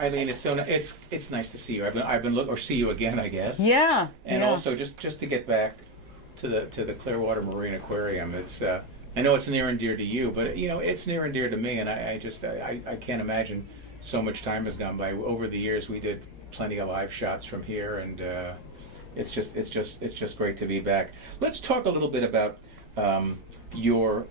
Eileen, it's nice to see you. I've been or see you again, I guess. Yeah. And also just to get back to the Clearwater Marine Aquarium. It's I know it's near and dear to you, but it's near and dear to me. And I can't imagine so much time has gone by. Over the years, we did plenty of live shots from here, and it's just great to be back. Let's talk a little bit about your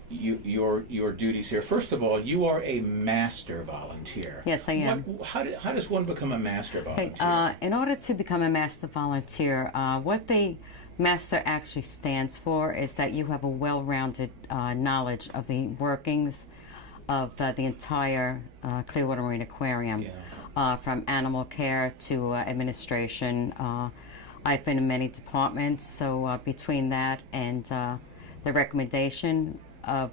duties here. First of all, you are a master volunteer. Yes, I am. How does one become a master volunteer? In order to become a master volunteer, what the master actually stands for is that you have a well-rounded knowledge of the workings of the entire Clearwater Marine Aquarium, from animal care to administration. I've been in many departments, so between that and the recommendation of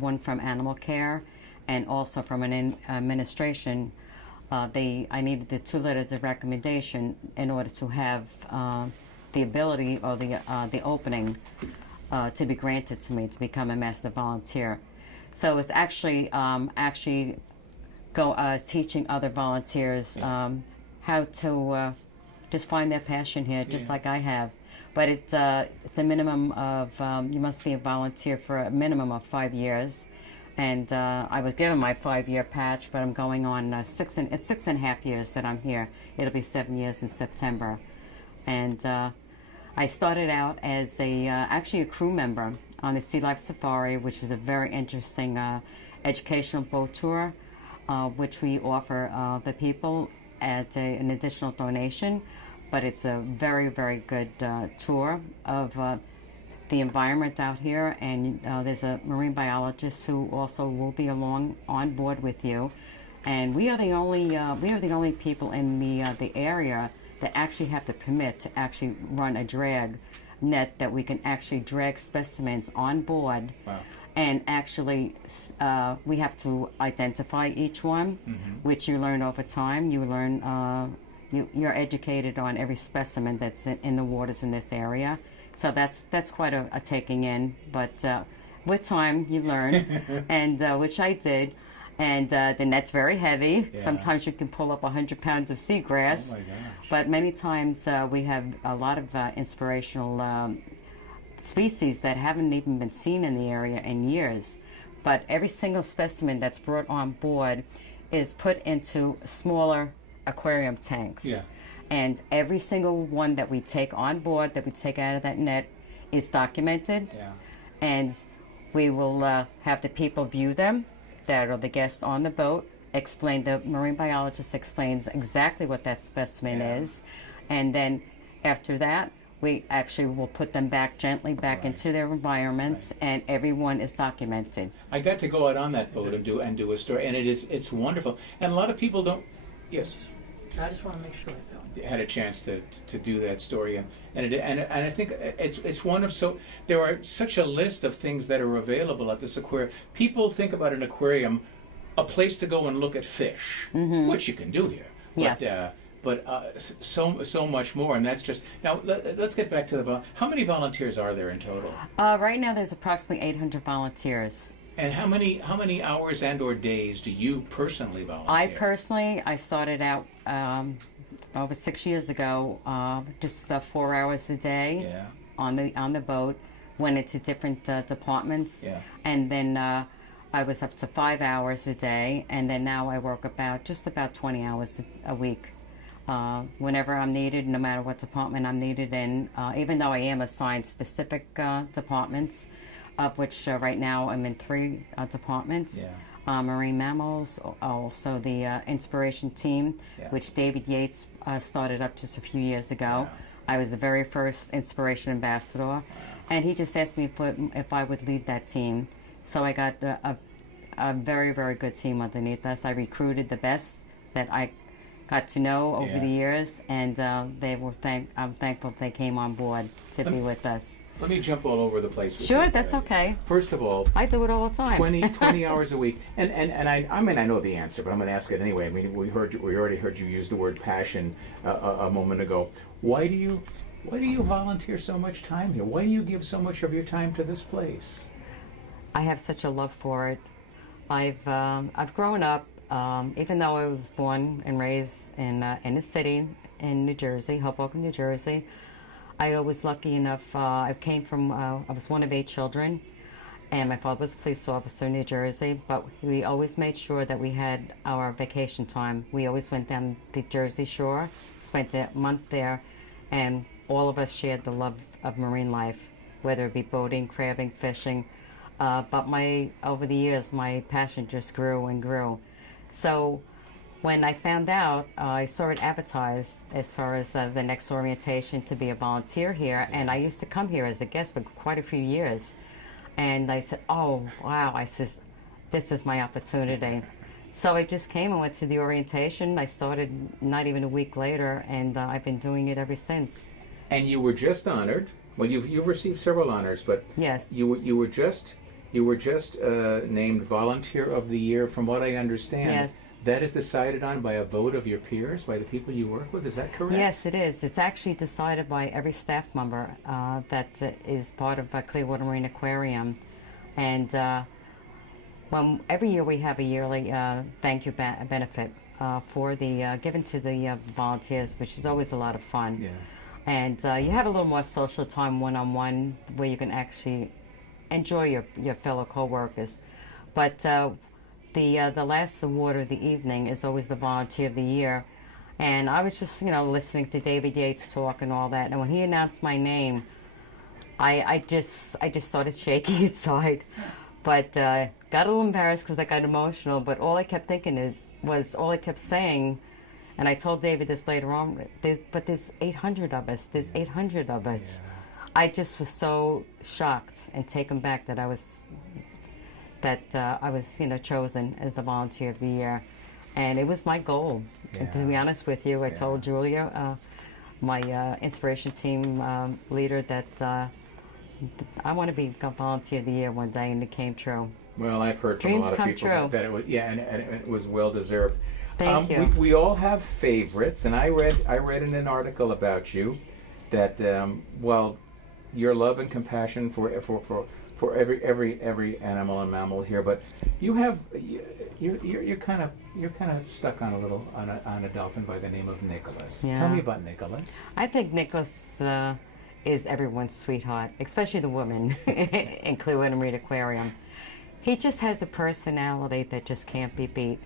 one from animal care and also from an administration, I needed the 2 letters of recommendation in order to have the ability or the opening to be granted to me to become a master volunteer. So it's actually teaching other volunteers how to just find their passion here, just like I have. But it's a minimum of you must be a volunteer for a minimum of 5 years, and I was given my 5-year patch, but I'm going on it's 6.5 years that I'm here. It'll be 7 years in September, and I started out as actually a crew member on the Sea Life Safari, which is a very interesting educational boat tour, which we offer the people at an additional donation. But it's a very, very good tour of the environment out here, and there's a marine biologist who also will be on board with you. And we are the only people in the area that actually have the permit to actually run a drag net, that we can actually drag specimens on board. Wow. And actually, we have to identify each one, which you learn over time. You learn, you're educated on every specimen that's in the waters in this area. So that's quite a taking in. But with time, you learn, and which I did. And the net's very heavy. Yeah. Sometimes you can pull up 100 pounds of seagrass. Oh my gosh. But many times we have a lot of inspirational species that haven't even been seen in the area in years. But every single specimen that's brought on board is put into smaller aquarium tanks. Yeah. And every single one that we take on board, that we take out of that net, is documented. Yeah. And we will have the people view them that are the guests on the boat, the marine biologist explains exactly what that specimen is, and then after that, we actually will put them gently back into their environments, and everyone is documented. I got to go out on that boat and do a story, and it's wonderful. And a lot of people don't. Yes. I just want to make sure I had a chance to do that story, and I think it's one of there are such a list of things that are available at this aquarium. People think about an aquarium, a place to go and look at fish, which you can do here. But, yes. But so much more, and that's just now. Let's get back to how many volunteers are there in total? Right now, there's approximately 800 volunteers. And how many hours and/or days do you personally volunteer? I started out over 6 years ago, just 4 hours a day on the boat. Went into different departments, and then I was up to 5 hours a day, and then now I work just about 20 hours a week. Whenever I'm needed, no matter what department I'm needed in, even though I am assigned specific departments, of which right now I'm in 3 departments. Marine mammals, also the inspiration team, which David Yates started up just a few years ago. I was the very first inspiration ambassador, and he just asked me if I would lead that team. So I got a very, very good team underneath us. I recruited the best that I got to know over the years, and I'm thankful they came on board to be with us. Let me jump all over the place. Sure, that's okay. First of all, I do it all the time. 20 hours a week, and I mean I know the answer, but I'm going to ask it anyway. I mean we already heard you use the word passion a moment ago. Why do you volunteer so much time here? Why do you give so much of your time to this place? I have such a love for it. I've grown up Even though I was born and raised in a city in New Jersey, Hoboken, New Jersey, I was lucky enough. I was one of 8 children, and my father was a police officer in New Jersey. But we always made sure that we had our vacation time. We always went down the Jersey Shore, spent a month there, and all of us shared the love of marine life, whether it be boating, crabbing, fishing. But over the years, my passion just grew and grew. So when I found out, I saw it advertised as far as the next orientation to be a volunteer here, and I used to come here as a guest for quite a few years. And I said, oh, wow, this is my opportunity. So I just came and went to the orientation. I started not even a week later, and I've been doing it ever since. And you were just honored. Well, you've received several honors, but yes, you were just named Volunteer of the Year. From what I understand, yes, that is decided on by a vote of your peers, by the people you work with. Is that correct? Yes, it is. It's actually decided by every staff member that is part of Clearwater Marine Aquarium, and every year we have a yearly thank you benefit for the given to the volunteers, which is always a lot of fun. Yeah. And you have a little more social time one-on-one where you can actually enjoy your fellow co-workers. But the last award of the evening is always the Volunteer of the Year. And I was just, listening to David Yates talk and all that. And when he announced my name, I just started shaking inside. But got a little embarrassed because I got emotional. But all I kept thinking all I kept saying, and I told David this later on, there's 800 of us. There's 800 of us. Yeah. I just was so shocked and taken back that I was chosen as the Volunteer of the Year. And it was my goal. Yeah. And to be honest with you, I told Julia, my inspiration team leader, that I want to be Volunteer of the Year one day, and it came true. Well, I've heard from Dreams a lot of come people true. that it was, and it was well deserved. Thank you. We all have favorites, and I read in an article about you that your love and compassion for every animal and mammal here, but you're kind of stuck on a dolphin by the name of Nicholas. Yeah. Tell me about Nicholas. I think Nicholas is everyone's sweetheart, especially the women in Clearwater Marine Aquarium. He just has a personality that just can't be beat.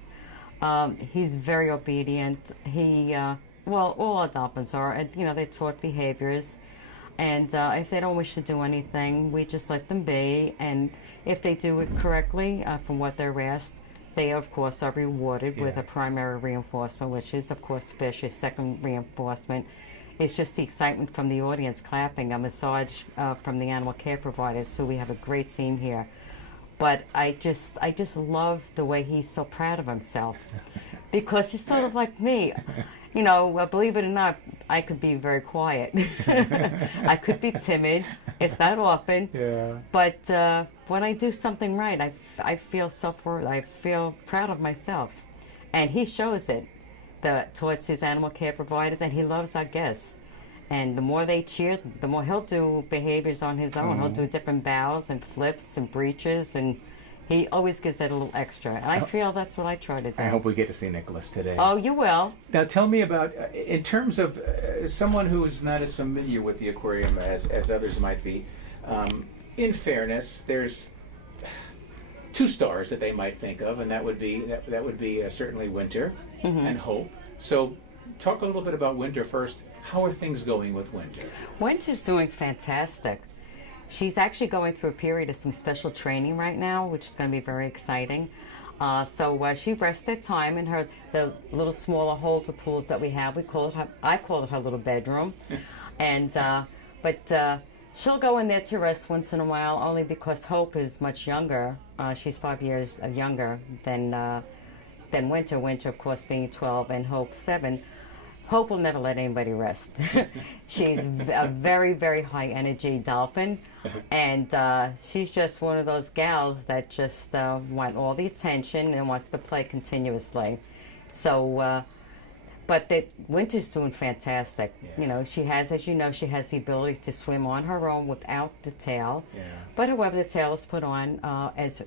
He's very obedient. All our dolphins are, they're taught behaviors. And if they don't wish to do anything, we just let them be. And if they do it correctly from what they're asked, they, of course, are rewarded with a primary reinforcement, which is, of course, fish. A second reinforcement is just the excitement from the audience clapping, a massage from the animal care providers. So we have a great team here. But I just love the way he's so proud of himself, because he's sort of like me. Believe it or not, I could be very quiet. I could be timid. It's not often. Yeah. But when I do something right, I feel self-worth. I feel proud of myself. And he shows it towards his animal care providers, and he loves our guests. And the more they cheer, the more he'll do behaviors on his own. Mm-hmm. He'll do different bows and flips and breaches, and he always gives that a little extra. And I feel that's what I try to do. I hope we get to see Nicholas today. Oh, you will. Now tell me about, in terms of someone who's not as familiar with the aquarium as others might be, in fairness, there's 2 stars that they might think of, and that would be certainly Winter and Hope. So talk a little bit about Winter first. How are things going with Winter? Winter's doing fantastic. She's actually going through a period of some special training right now, which is going to be very exciting. So she rests at time in the little smaller holder pools that we have. I call it her little bedroom. And but she'll go in there to rest once in a while, only because Hope is much younger. She's 5 years younger than Winter. Winter, of course, being 12, and Hope 7. Hope will never let anybody rest. She's a very, very high energy dolphin, and she's just one of those gals that just want all the attention and wants to play continuously. So, but Winter's doing fantastic. Yeah. She has, as you know, she has the ability to swim on her own without the tail. Yeah. But however, the tail is put on as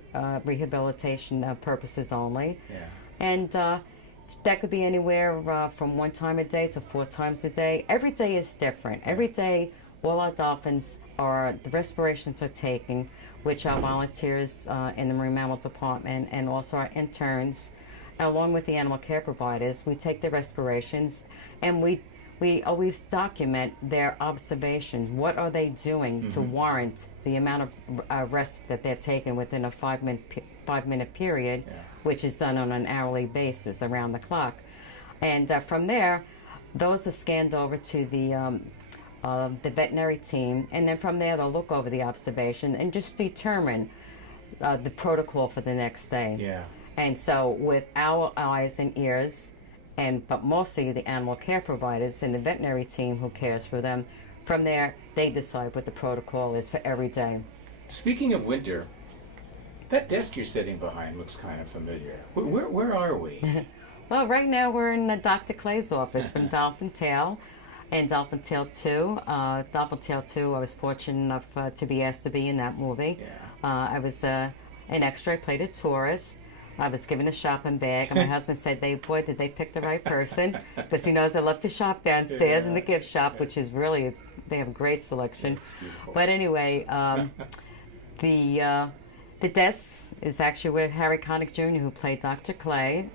rehabilitation purposes only. Yeah. And that could be anywhere from 1 time a day to 4 times a day. Every day is different. Every day, all our dolphins the respirations are taking, which our volunteers in the marine mammal department and also our interns, along with the animal care providers, we take the respirations and we always document their observations. What are they doing to warrant the amount of rest that they're taking within a 5-minute period, which is done on an hourly basis around the clock. And from there, those are scanned over to the veterinary team, and then from there they'll look over the observation and just determine the protocol for the next day. Yeah. And so with our eyes and ears, but mostly the animal care providers and the veterinary team who cares for them, from there they decide what the protocol is for every day. Speaking of winter, that desk you're sitting behind looks kind of familiar. Where are we? Well, right now we're in Dr. Clay's office from Dolphin Tail and Dolphin Tail 2. Dolphin Tail 2, I was fortunate enough to be asked to be in that movie. Yeah. I was an extra. I played a tourist. I was given a shopping bag, and my husband said, boy, did they pick the right person, because he knows I love to shop downstairs in the gift shop, which is really, they have a great selection. But anyway, the desk is actually with Harry Connick Jr., who played Dr. Clay,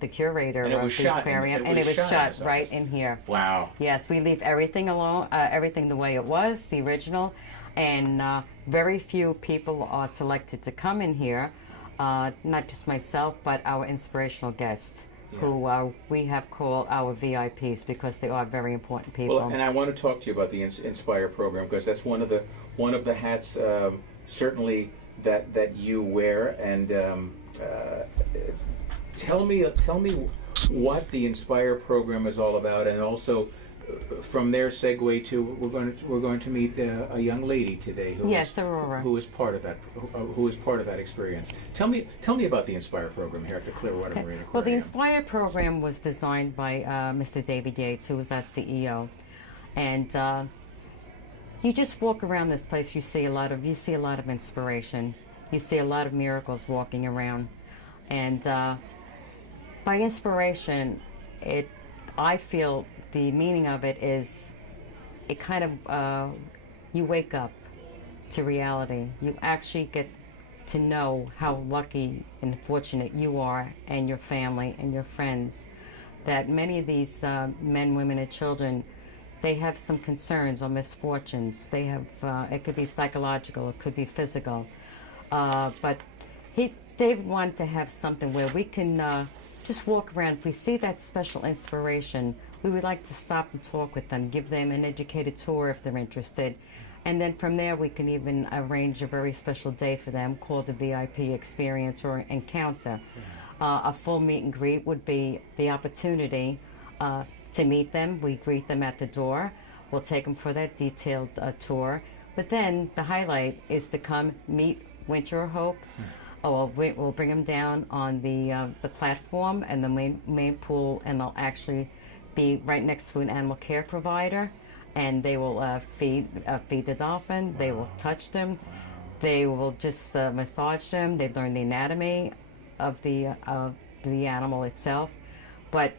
the curator of the aquarium, and it was shot right in here. Wow. Yes, we leave everything alone, everything the way it was, the original, and very few people are selected to come in here. Not just myself, but our inspirational guests, who we have called our VIPs, because they are very important people. Well, and I want to talk to you about the Inspire program, because that's one of the hats certainly that you wear. And tell me what the Inspire program is all about, and also from there segue to we're going to meet a young lady today Aurora, who is part of that experience. Tell me about the Inspire program here at the Clearwater Marine Aquarium. Well, the Inspire program was designed by Mr. David Yates, who was our CEO, and you just walk around this place, you see a lot of inspiration, you see a lot of miracles walking around, and by inspiration, I feel the meaning of it is, it kind of, you wake up to reality. You actually get to know how lucky and fortunate you are, and your family and your friends, that many of these men, women, and children, they have some concerns or misfortunes. They have, it could be psychological, it could be physical. But David wanted to have something where we can just walk around. If we see that special inspiration, we would like to stop and talk with them, give them an educated tour if they're interested. And then from there, we can even arrange a very special day for them called the VIP experience or encounter. A full meet and greet would be the opportunity to meet them. We greet them at the door. We'll take them for that detailed tour. But then the highlight is to come meet Winter of Hope. We'll bring them down on the platform and the main pool, and they'll actually be right next to an animal care provider, and they will feed the dolphin. They will touch them. They will just massage them. They learn the anatomy of the animal itself. But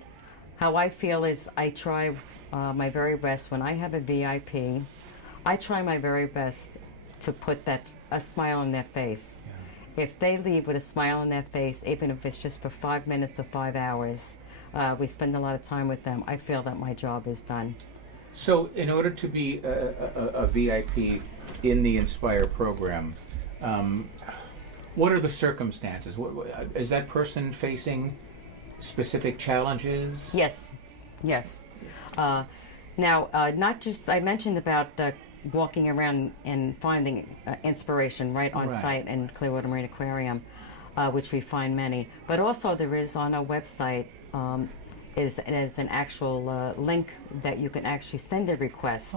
how I feel is, I try my very best when I have a VIP. I try my very best to put a smile on their face. If they leave with a smile on their face, even if it's just for 5 minutes or 5 hours, we spend a lot of time with them, I feel that my job is done. So in order to be a VIP in the Inspire program, what are the circumstances? Is that person facing specific challenges? Yes. Now, not just, I mentioned about walking around and finding inspiration right on site in Clearwater Marine Aquarium, which we find many. But also there is on our website is an actual link that you can actually send a request.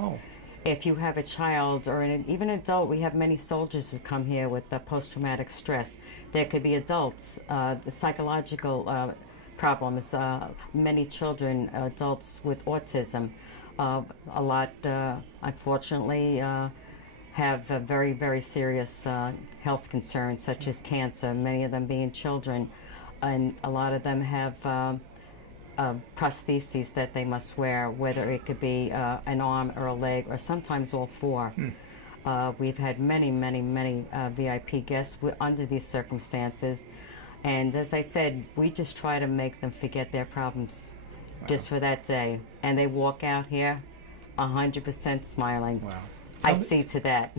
If you have a child or even an adult, we have many soldiers who come here with post-traumatic stress. There could be adults, the psychological problems, many children, adults with autism. A lot, unfortunately, have very, very serious health concerns, such as cancer, many of them being children. and a lot of them have prostheses that they must wear, whether it could be an arm or a leg, or sometimes all four. We've had many, many, many VIP guests under these circumstances. And as I said, we just try to make them forget their problems just for that day. And they walk out here 100% smiling. Wow. I see to that.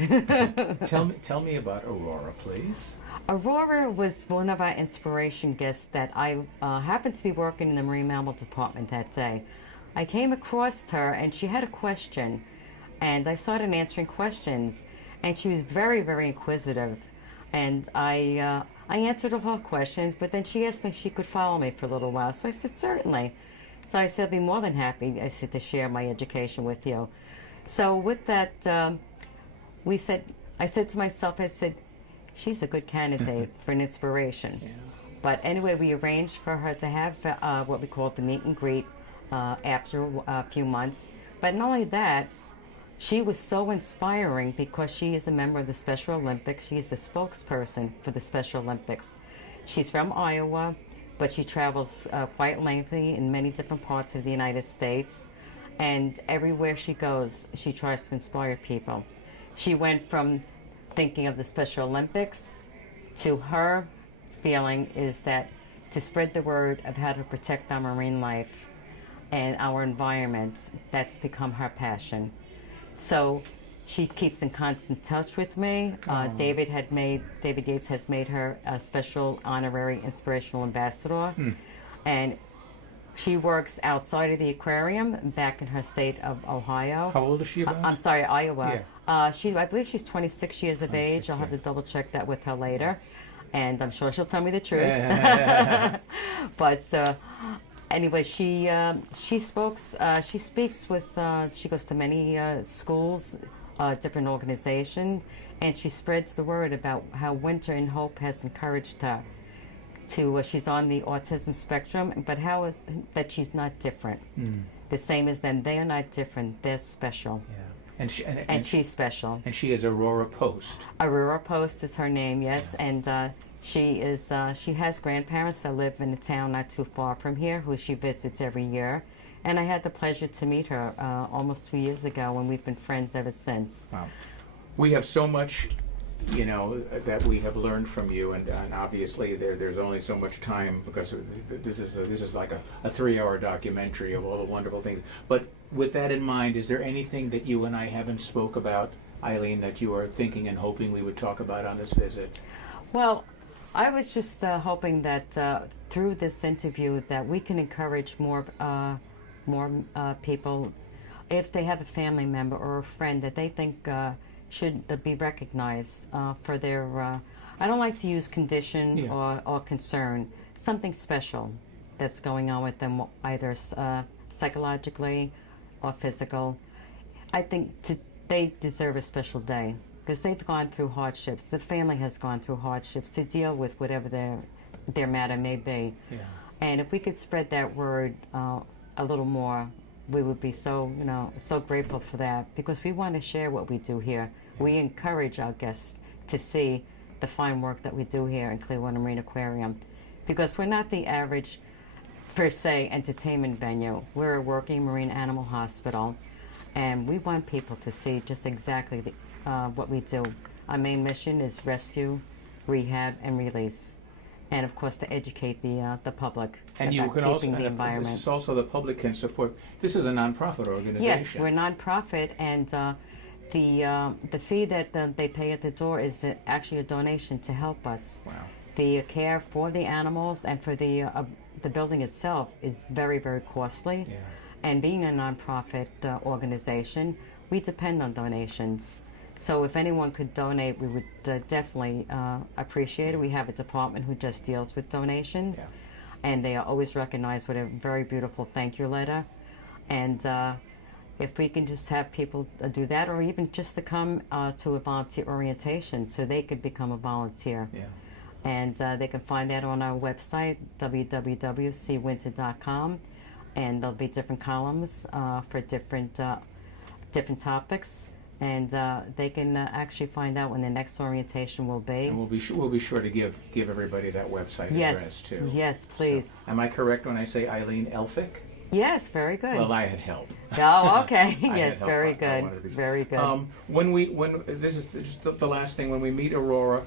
Tell me about Aurora, please. Aurora was one of our inspiration guests that I happened to be working in the marine mammal department that day. I came across her and she had a question, and I started answering questions, and she was very, very inquisitive, and I answered all her questions, but then she asked me if she could follow me for a little while, so I said certainly. So I said I'd be more than happy, I said, to share my education with you. So with that, I said to myself, I said, she's a good candidate for an inspiration. Yeah. But anyway, we arranged for her to have what we call the meet and greet after a few months. But not only that, she was so inspiring because she is a member of the Special Olympics. She is a spokesperson for the Special Olympics. She's from Iowa, but she travels quite lengthy in many different parts of the United States. And everywhere she goes, she tries to inspire people. She went from thinking of the Special Olympics to her feeling is that to spread the word of how to protect our marine life and our environment, that's become her passion. So she keeps in constant touch with me. David Yates has made her a special honorary inspirational ambassador. And she works outside of the aquarium back in her state of Ohio. How old is she about? I'm sorry, Iowa. Yeah. I believe she's 26 years of age. I'll have to double check that with her later. And I'm sure she'll tell me the truth. But anyway, she speaks with, she goes to many schools, different organizations, and she spreads the word about how Winter in Hope has encouraged her to, she's on the autism spectrum, but how is that she's not different. The same as them. They are not different. They're special. Yeah. And she's special. And she is Aurora Post. Aurora Post is her name, yes. Yeah. And she has grandparents that live in a town not too far from here who she visits every year. And I had the pleasure to meet her almost 2 years ago, and we've been friends ever since. Wow. We have so much, that we have learned from you, and obviously there's only so much time because this is like a 3-hour documentary of all the wonderful things. But with that in mind, is there anything that you and I haven't spoke about, Eileen, that you are thinking and hoping we would talk about on this visit? Well, I was just hoping that through this interview that we can encourage more people, if they have a family member or a friend that they think should be recognized for their, I don't like to use condition or concern, something special that's going on with them, either psychologically or physical. I think they deserve a special day because they've gone through hardships. The family has gone through hardships to deal with whatever their matter may be. Yeah. And if we could spread that word a little more, we would be so grateful for that, because we want to share what we do here. We encourage our guests to see the fine work that we do here in Clearwater Marine Aquarium, because we're not the average, per se, entertainment venue. We're a working marine animal hospital, and we want people to see just exactly what we do. Our main mission is rescue, rehab, and release. And of course, to educate the public and about keeping the environment. This is also the public can support. This is a nonprofit organization. Yes, we're nonprofit, and the fee that they pay at the door is actually a donation to help us. Wow. The care for the animals and for the building itself is very, very costly. Yeah. And being a nonprofit organization, we depend on donations. So if anyone could donate, we would definitely appreciate it. We have a department who just deals with donations, and they are always recognized with a very beautiful thank you letter. And if we can just have people do that, or even just to come to a volunteer orientation so they could become a volunteer. Yeah. And they can find that on our website, www.cwinter.com, and there'll be different columns for different topics. and they can actually find out when the next orientation will be. And we'll be sure to give everybody that website address too. Yes, please. So, am I correct when I say Eileen Elphick? Yes, very good. Well, I had help. Oh, okay. I Yes, had help. very I good. wanted to be- Very good. When this is just the last thing, when we meet Aurora,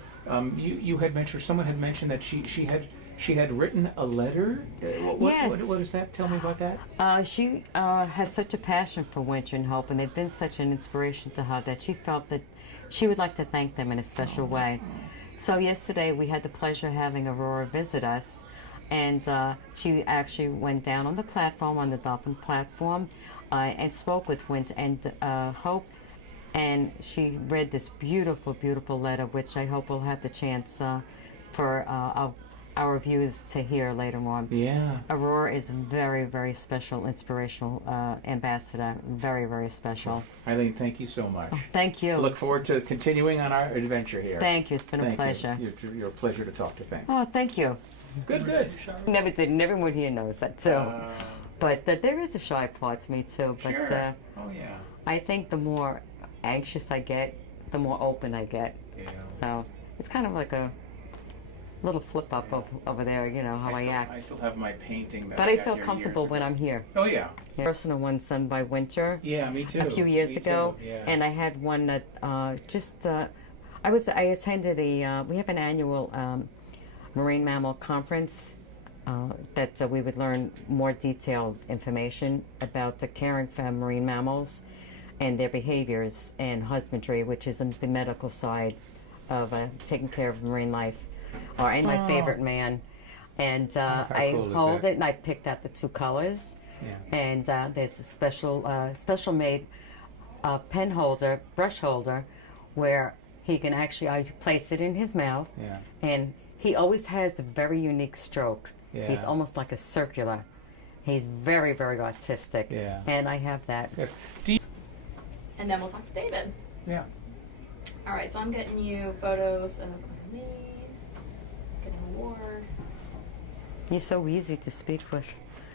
you had mentioned, someone had mentioned that she had written a letter. Yes. What is that? Tell me about that. She has such a passion for Winter and Hope, and they've been such an inspiration to her that she felt that she would like to thank them in a special way. So yesterday we had the pleasure of having Aurora visit us, and she actually went down on the platform, on the Dolphin platform, and spoke with Winter and Hope, and she read this beautiful, beautiful letter, which I hope we'll have the chance for our viewers to hear later on. Yeah. Aurora is a very, very special, inspirational ambassador. Very, very special. Eileen, thank you so much. Oh, thank you. I look forward to continuing on our adventure here. Thank you. It's been a pleasure. You're a pleasure to talk to. Thanks. Oh, thank you. Good. Never did, and everyone here knows that too. But there is a shy part to me too. But Sure. Oh yeah. I think the more anxious I get, the more open I get. Yeah. So it's kind of like a little flip up over there, you know, how I act. I still have my painting. But I feel comfortable when I'm here. Oh yeah. Personal one done by Winter. Yeah, me too. A few years ago, Yeah. and I had one that I attended we have an annual marine mammal conference that we would learn more detailed information about the caring for marine mammals and their behaviors and husbandry, which is the medical side of taking care of marine life. And my favorite man. And I cool is hold that? it, and I picked out the two colors. Yeah. And there's a special made pen holder, brush holder, where he can actually, I place it in his mouth, Yeah. and he always has a very unique stroke. Yeah. He's almost like a circular. He's very, very artistic. Yeah. And I have that. Yes. And then we'll talk to David. Yeah. All right, so I'm getting you photos of me, getting a award. You're so easy to speak with.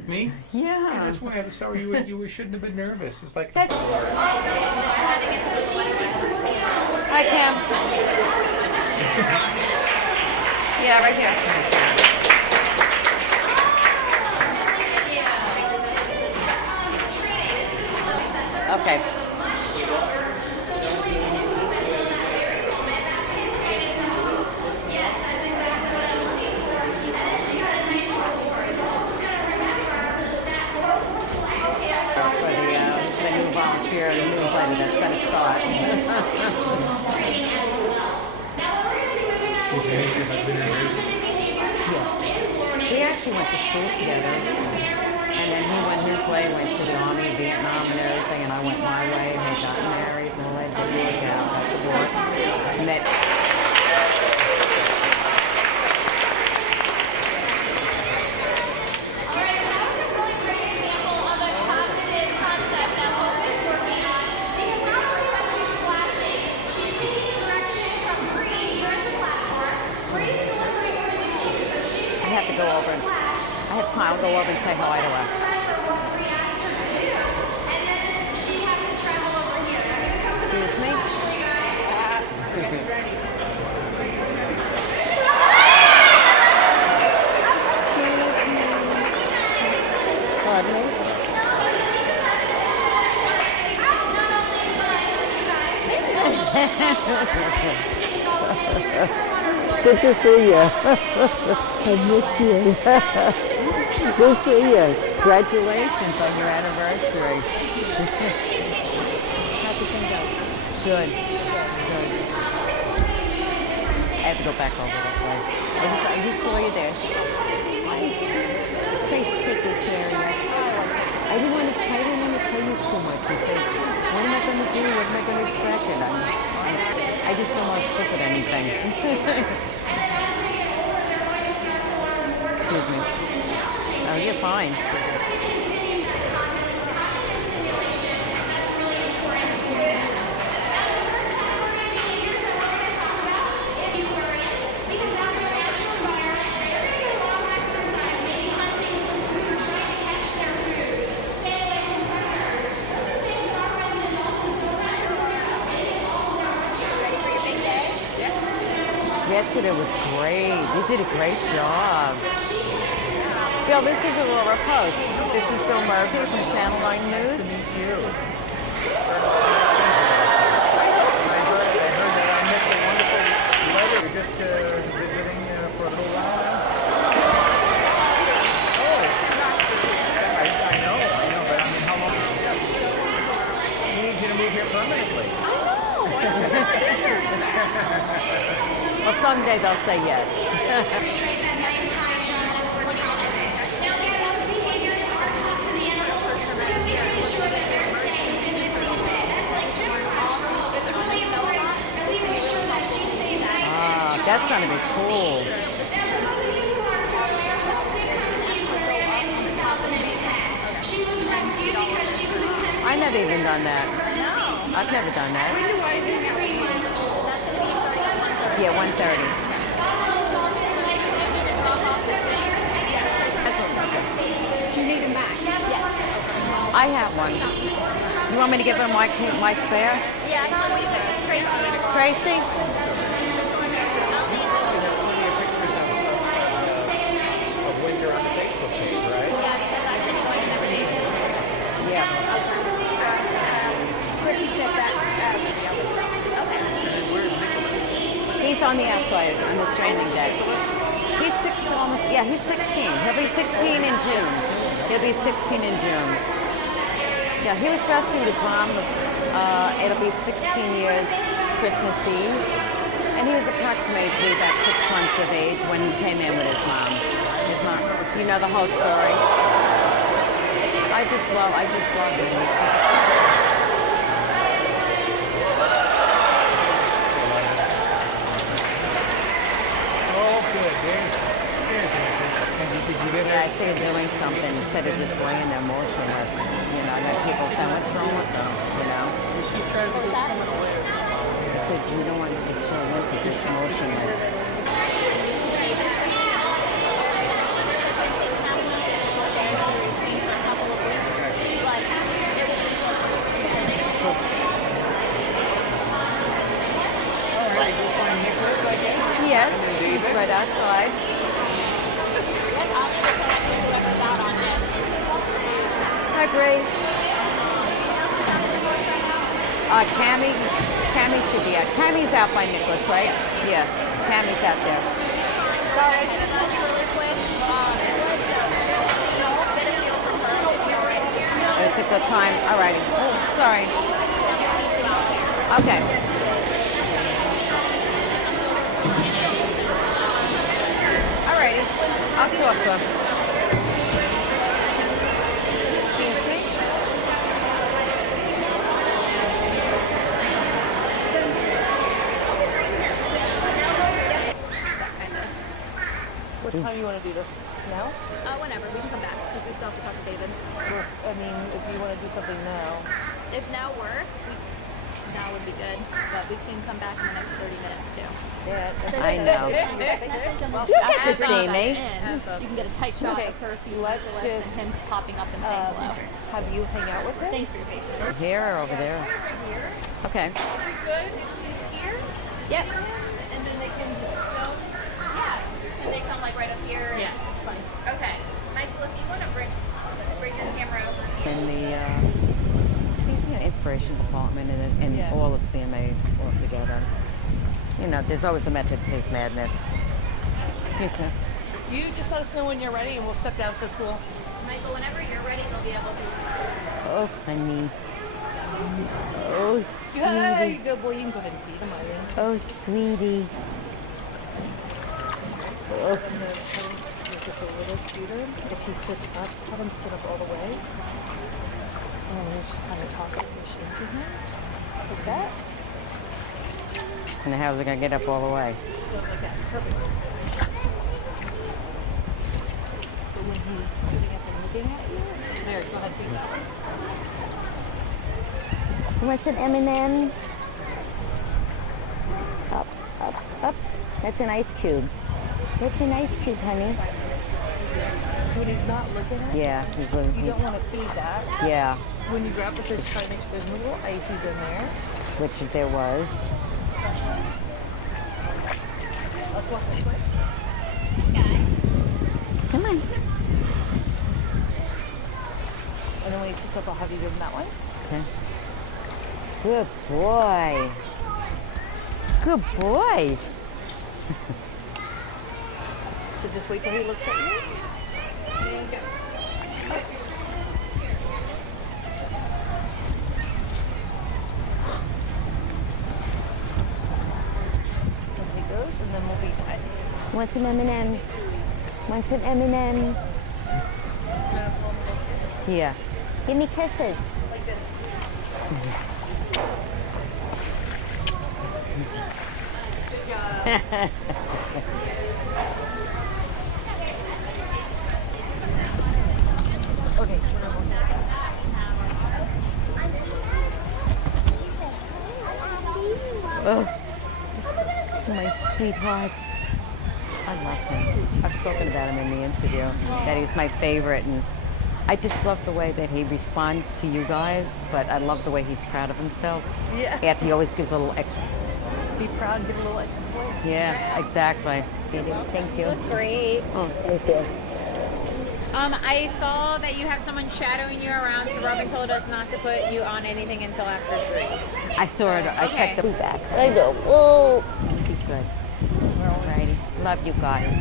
Me? Yeah. Yeah, that's why I'm sorry you shouldn't have been nervous. It's like That's. Hi, Cam. Yeah, right here. Okay. The new volunteer, the newsletter that's going to start. We actually went to school together, and then he went his way, went to the army, Vietnam, and everything, and I went my way, and we got married, and all that didn't work out. Got divorced. Met. I have to go over and I have time. I'll go over and say hi to her. Excuse me. Pardon me. Good to see you. I miss you. Good to see you. Congratulations on your anniversary. How'd the thing go? Good. I have to go back over that way. I just saw you there. Take the chair. I didn't want to tell you too much. You said, what am I going to do? What am I going to expect? And I just don't want to slip at anything. Excuse me. Oh, you're fine. Yesterday was great. You did a great job. Bill, this is Aurora Post. This is Bill Murphy from Channel 9 News. Nice to meet you. I heard that I missed a wonderful letter. You're just visiting for a little while now? Oh, I know, but I mean, how long? He needs you to move here permanently. Well, someday they'll say yes. That's gonna be cool. I never even done that. No. I've never done that. Yeah, 1:30. Do you need him back? Yes. I have one. You want me to give him my spare? Yeah, no, leave it. Tracy. Tracy? Winter on the Facebook page, right? Yeah, because I really like everything. Yeah. Chrissy said that. Okay. Where's Nicholas? He's on the outside on the training deck. He's 16, almost, yeah, he's 16. He'll be 16 in June. He'll be 16 in June. Yeah, he was rescued with mom. It'll be 16 years Christmas Eve. And he was approximately about 6 months of age when he came in with his mom. You know the whole story. I just love him. Oh, good. There's and did you get Yeah, I her? see her doing something instead of just laying there motionless. You know, that people say, what's wrong with them? You know? She tried to do someone away or something. I said, you don't want to show them to just motionless. All right, go find Nicholas, I guess. Yes, he's right outside. Hi, Bree. Cammy should be out. Cammy's out by Nicholas, right? Yeah, Cammy's out there. Sorry, I should have asked really quick. It's a good time. All righty. Oh, sorry. Okay. All righty. I'll talk to him. What time you want to do this? Now? Whenever. We can come back because we still have to talk to David. Or, I mean, if you want to do something now. If now works, now would be good. But we can come back in the next 30 minutes too. Yeah. I know. You get to see me. You can get a tight shot Okay, of her if you let's want to listen, just, him popping up and saying hello. Have you hang out with her? Thanks for your patience. Here or over there? Here. Okay. Is it good if she's here? Yep. And then they can just film? Yeah. Can they come like right up here? Yeah, it's fine. Okay. Michael, if you want to bring your camera over here. In the inspiration department and Yeah. all of CMA all together. You know, there's always a method to his madness. You just let us know when you're ready and we'll step down to the pool. Michael, whenever you're ready, they'll be able to. Oh, honey. Oh, Hey, sweetie. good boy. You can go ahead and feed him, Irene. Oh, sweetie. Oh, I'm going to try to make this a little cuter. If he sits up, have him sit up all the way. And then just kind of toss the fish into him. Like that. and how's it going to get up all the way? Just go like that. Perfect. But when he's sitting up and looking at you, there, go ahead and feed that one. You want some M&Ms? Up, up. That's an ice cube. That's an ice cube, honey. So when he's not looking at Yeah, he's living. you, you don't want to feed that. Yeah, When you grab the fish, try to make sure there's no little ices in there. which there was. walk this way. Come on. And then when he sits up, I'll have you give him that way. Okay. Good boy. Good boy. So just wait till he looks at you. And he goes, and then we'll be tied. Want some M&Ms? Want some M&Ms? Yeah. Give me kisses. Like this. Okay. Oh, my sweetheart. I love him. I've spoken about him in the interview, that he's my favorite, and I just love the way that he responds to you guys, but I love the way he's proud of himself. Yeah. And he always gives a little extra. Be proud and give a little extra play. Yeah, exactly. Thank you. Great. Oh, thank you. I saw that you have someone shadowing you around, so Robin told us not to put you on anything until after 3. I saw it. I checked the feedback. I know. Whoa. He's good. Alrighty. Love you guys.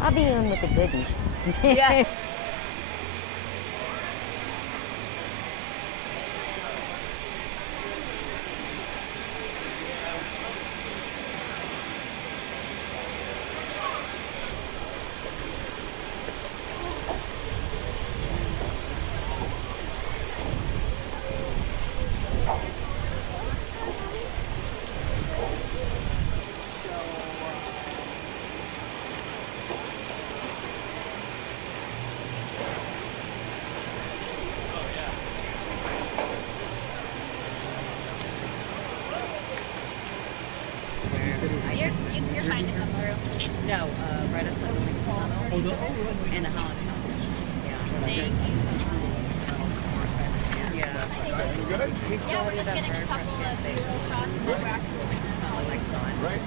I'll be in with the goodies. Yeah. You're fine to come through. No, right outside the Lincoln Tunnel and the Holland Tunnel. Yeah. Thank you. Yeah. Yeah, we're just getting a couple of people across the rack. Right.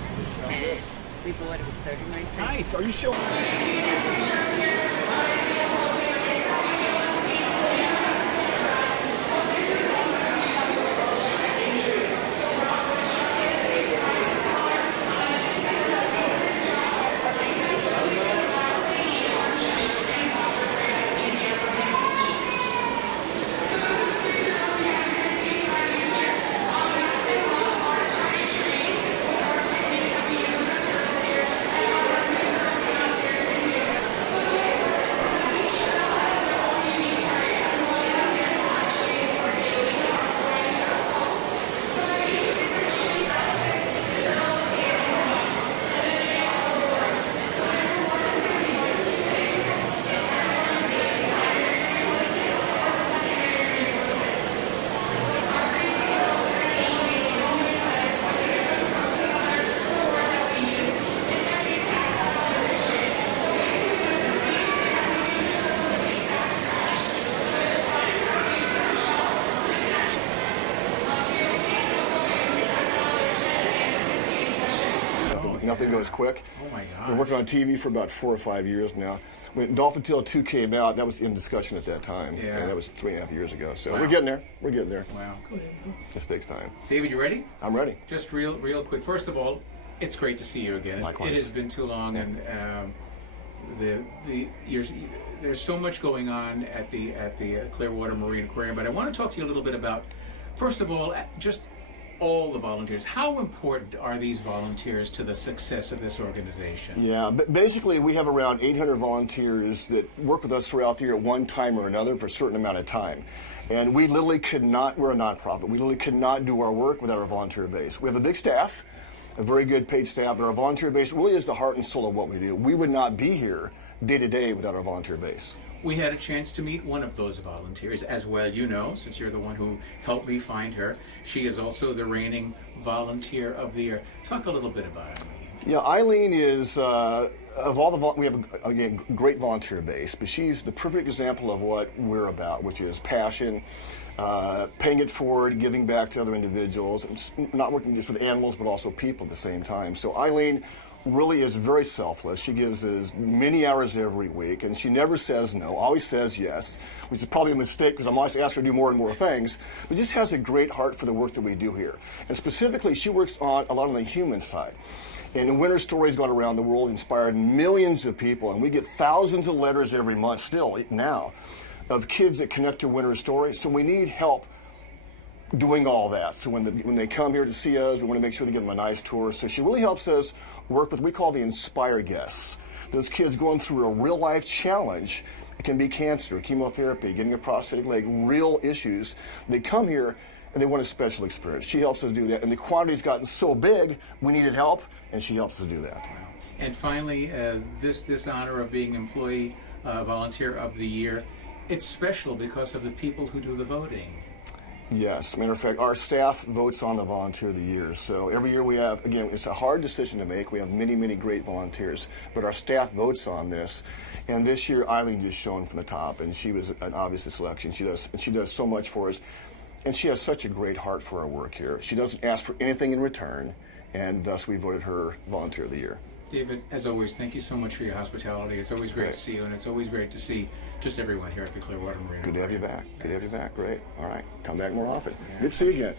And we bought it was 39 cents. Nice. Are you sure? Nothing goes quick. Oh my God. Been working on TV for about 4 or 5 years now. When Dolphin Tale 2 came out, that was in discussion at that time. Yeah. And that was 3.5 years ago. So Wow. we're getting there. We're getting there. Wow. This takes time. David, you ready? I'm ready. Just real quick. First of all, it's great to see you again. Likewise. It has been too long, and there's so much going on at the Clearwater Marine Aquarium. But I want to talk to you a little bit about, first of all, just all the volunteers. How important are these volunteers to the success of this organization? Yeah, but basically we have around 800 volunteers that work with us throughout the year at one time or another for a certain amount of time. And we literally could not, we're a nonprofit, we literally could not do our work without our volunteer base. We have a big staff, a very good paid staff, but our volunteer base really is the heart and soul of what we do. We would not be here day to day without our volunteer base. We had a chance to meet one of those volunteers as well, you know, since you're the one who helped me find her. She is also the reigning volunteer of the year. Talk a little bit about her. Yeah, Eileen is, of all the, we have, again, great volunteer base, but she's the perfect example of what we're about, which is passion, paying it forward, giving back to other individuals, and not working just with animals, but also people at the same time. So Eileen really is very selfless. She gives us many hours every week, and she never says no, always says yes, which is probably a mistake because I'm always asking her to do more and more things, but just has a great heart for the work that we do here. And specifically, she works on a lot on the human side. And Winter Stories gone around the world, inspired millions of people, and we get thousands of letters every month still now of kids that connect to Winter Stories. So we need help doing all that. So when they come here to see us, we want to make sure they give them a nice tour. So she really helps us work with what we call the Inspire guests. Those kids going through a real life challenge. It can be cancer, chemotherapy, getting a prosthetic leg, real issues. They come here and they want a special experience. She helps us do that. And the quantity's gotten so big, we needed help, and she helps us do that. And finally, this honor of being Employee Volunteer of the Year, it's special because of the people who do the voting. Yes, matter of fact, our staff votes on the Volunteer of the Year. So every year we have, again, it's a hard decision to make. We have many, many great volunteers, but our staff votes on this. And this year, Eileen just shone from the top, and she was an obvious selection. She does so much for us, and she has such a great heart for our work here. She doesn't ask for anything in return, and thus we voted her Volunteer of the Year. David, as always, thank you so much for your hospitality. It's always great to see you, and it's always great to see just everyone here at the Clearwater Marina. Good to have you back. Good to have you back. Great. All right. Come back more often. Good to see you again.